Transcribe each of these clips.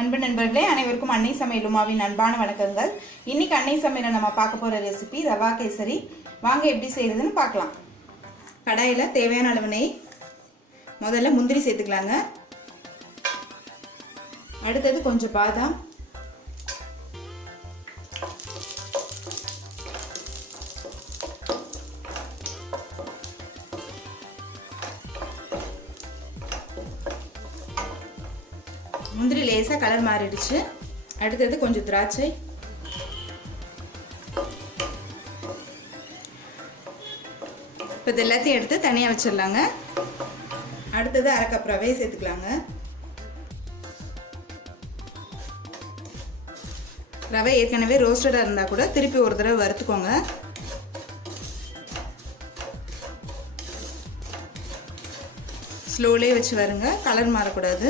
அன்பு நண்பர்களே, அனைவருக்கும் அன்னை சமையல் உமாவின் அன்பான வணக்கங்கள். இன்னைக்கு அன்னை சமையல நம்ம பார்க்க போற ரெசிபி ரவா கேசரி. வாங்க எப்படி செய்யறதுன்னு பார்க்கலாம். கடாயில தேவையான அளவு நெய், முதல்ல முந்திரி சேர்த்துக்கலாங்க. அடுத்தது கொஞ்சம் பாதாம், முந்திரி லேசாக கலர் மாறிடுச்சு. அடுத்தது கொஞ்சம் திராட்சை, இப்போ இது எல்லாத்தையும் எடுத்து தனியாக வச்சிடலாங்க. அடுத்தது அரை கப் ரவையை சேர்த்துக்கலாங்க. ரவை ஏற்கனவே ரோஸ்டடாக இருந்தால் கூட திருப்பி ஒரு தடவை வறுத்துக்கோங்க. ஸ்லோலே வச்சு வருங்க, கலர் மாறக்கூடாது.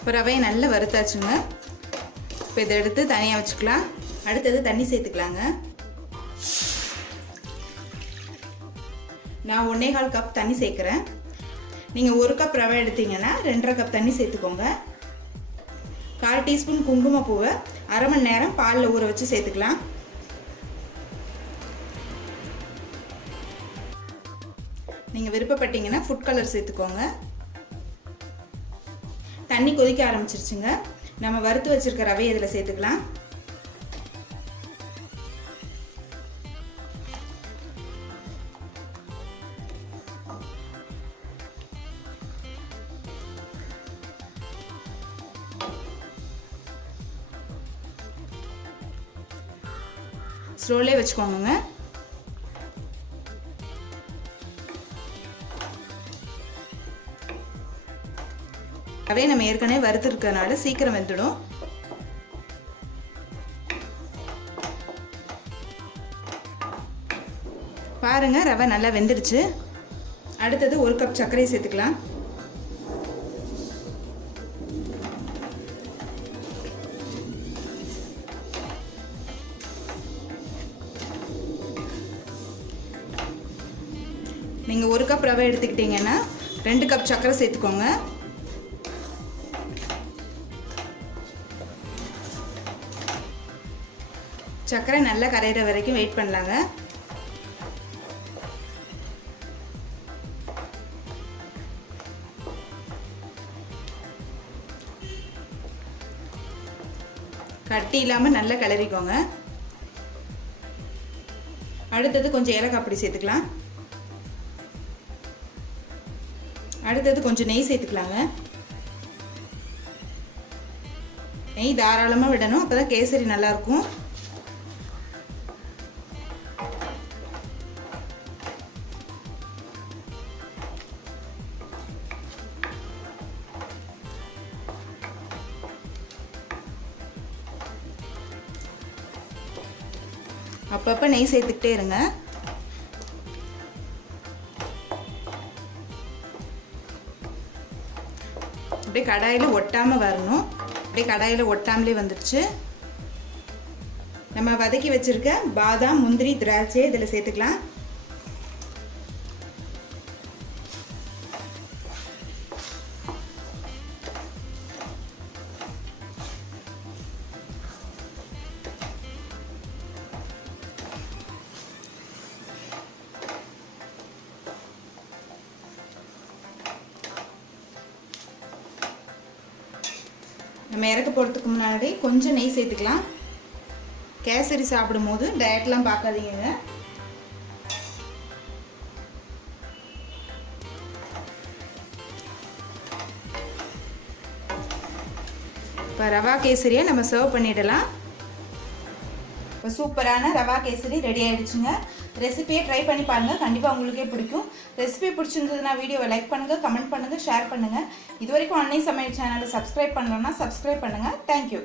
இப்போ ரவையை நல்லா வறுத்தாச்சுங்க. இப்போ இதை எடுத்து தனியாக வச்சுக்கலாம். அடுத்தது தண்ணி சேர்த்துக்கலாங்க. நான் 1.25 கப் தண்ணி சேர்க்குறேன். நீங்கள் 1 கப் ரவை எடுத்தீங்கன்னா 2.5 கப் தண்ணி சேர்த்துக்கோங்க. 1/4 டீஸ்பூன் குங்குமப்பூவை அரை மணி நேரம் பாலில் ஊற வச்சு சேர்த்துக்கலாம். நீங்கள் விருப்பப்பட்டீங்கன்னா ஃபுட் கலர் சேர்த்துக்கோங்க. தண்ணி கொதிக்க ஆரம்பிச்சிருச்சுங்க. நம்ம வறுத்து வச்சிருக்க ரவையை இதில் சேர்த்துக்கலாம். ஸ்லோலே வச்சுக்கோங்க. ரவை நம்ம ஏற்கனவே வறுத்துருக்கனால சீக்கிரம் வெந்துடும். பாருங்க, ரவை நல்லா வெந்துடுச்சு. அடுத்தது 1 கப் சர்க்கரையை சேர்த்துக்கலாம். நீங்கள் 1 கப் ரவை எடுத்துக்கிட்டீங்கன்னா 2 கப் சர்க்கரை சேர்த்துக்கோங்க. சர்க்கரை நல்லா கரையிற வரைக்கும் வெயிட் பண்ணலாங்க. கட்டி இல்லாமல் நல்லா கிளறிக்கோங்க. அடுத்தது கொஞ்சம் ஏலக்காய் பொடி சேர்த்துக்கலாம். அடுத்தது கொஞ்சம் நெய் சேர்த்துக்கலாங்க. நெய் தாராளமாக விடணும், அப்போ தான் கேசரி நல்லாயிருக்கும். அப்பப்போ நெய் சேர்த்துக்கிட்டே இருங்க. அப்படியே கடாயில் ஒட்டாமல் வரணும். அப்படியே கடாயில் ஒட்டாமலே வந்துடுச்சு. நம்ம வதக்கி வச்சுருக்க பாதாம், முந்திரி, திராட்சை இதில் சேர்த்துக்கலாம். நம்ம இறக்க போகிறதுக்கு முன்னாடி கொஞ்சம் நெய் சேர்த்துக்கலாம். கேசரி சாப்பிடும் போது டயட்லாம் பார்க்காதீங்க. இப்போ ரவா கேசரியை நம்ம சர்வ் பண்ணிடலாம். இப்போ சூப்பரான ரவா கேசரி ரெடி ஆகிடுச்சுங்க. ரெசிபியை ட்ரை பண்ணி பாருங்கள், கண்டிப்பாக உங்களுக்கே பிடிக்கும். ரெசிபி பிடிச்சிருந்ததுன்னா வீடியோவை லைக் பண்ணுங்கள், கமெண்ட் பண்ணுங்கள், ஷேர் பண்ணுங்கள். இது வரைக்கும் அன்னை சமையல் சேனலை சப்ஸ்கிரைப் பண்ணலன்னா சப்ஸ்கிரைப் பண்ணுங்கள். தேங்க்யூ.